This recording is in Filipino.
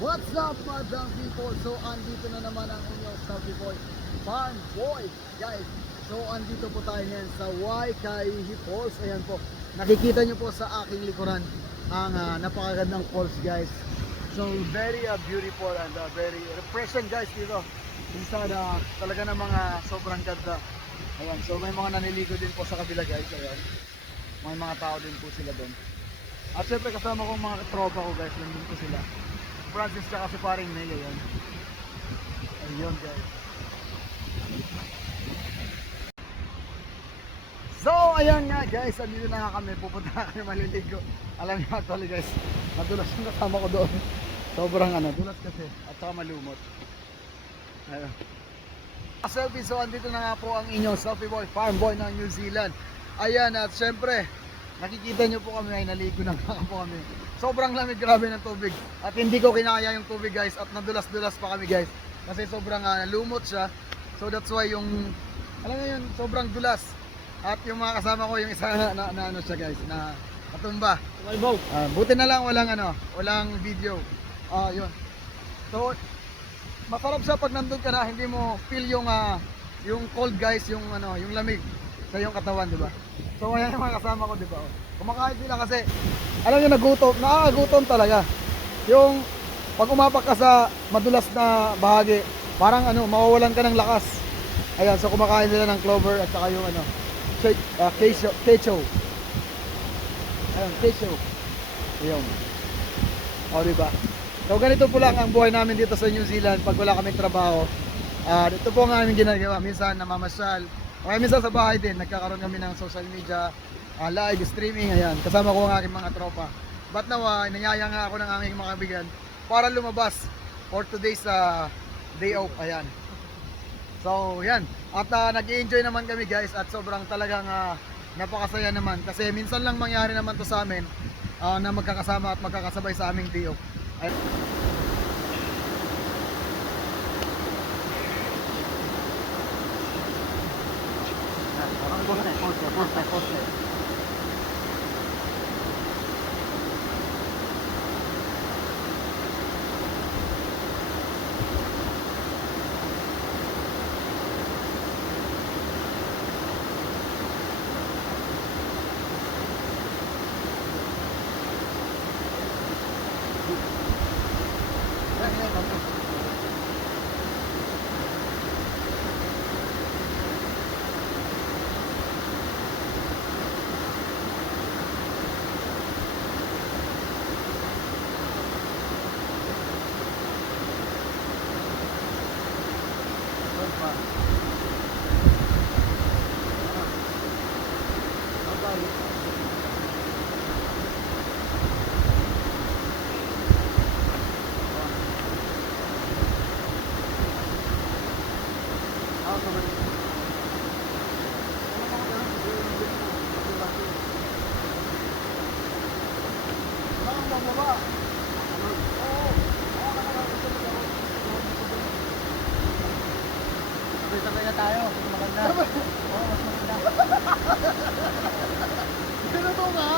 What's up, madam people? So, andito na naman ang inyong Selfie Boy, Farm Boy, guys. So, andito po tayo ngayon sa Waikaihi Falls. Ayan po, nakikita nyo po sa aking likuran ang napakagandang falls, guys. So, very beautiful and very refreshing, guys, dito. Minsan, talaga na mga sobrang ganda. Ayan, so may mga naniligo din po sa kabila, guys. Ayan, may mga tao din po sila doon. At syempre kasama ko mga tropa ko, guys, nandun po sila. Francis tsaka si paring May, ayan. Ayun, guys. So, ayan nga, guys, andito na nga kami, pupunta na kami maliligo. Alam niyo actually, guys, madulas yung kasama ko doon. Sobrang dulas kasi at saka malumot. Ayun. Selfie, so andito na nga po ang inyong Selfie Boy, Farm Boy ng New Zealand. Ayan, at syempre nakikita nyo po kami ay naligo na nga po kami. Sobrang lamig, grabe ng tubig. At hindi ko kinaya yung tubig, guys. At nadulas-dulas pa kami, guys. Kasi sobrang lumot siya. So that's why yung, alam mo yun, sobrang dulas. At yung mga kasama ko, yung isa na ano siya, guys, na katumba. Buti na lang walang video. Yun. So masarap siya pag nandun ka na, hindi mo feel yung cold, guys, yung lamig sa iyong katawan, di ba? So ayan yung mga kasama ko, di ba? Kumakain sila kasi alam niyo, nakakagutom talaga. Yung pag umapak ka sa madulas na bahagi, parang mawawalan ka ng lakas. Ayan, so kumakain sila ng clover at saka yung kecho. Ayun, kecho. Ayun. O, di ba? So ganito po lang ang buhay namin dito sa New Zealand pag wala kaming trabaho. Dito po ang aming ginagawa. Minsan namamasyal. O minsan sa bahay din, nagkakaroon kami ng social media, live streaming, ayan. Kasama ko ang aking mga tropa. But now, inayaya nga ako ng aming mga kaibigan para lumabas for today's day off, ayan. So, yan. At nag-i-enjoy naman kami, guys, at sobrang talagang napakasaya naman. Kasi minsan lang mangyari naman to sa amin na magkakasama at magkakasabay sa aming day off. Ayan. Poste. Sabay na tayo, mas maganda. Oo, mas maganda. Ganun to nga.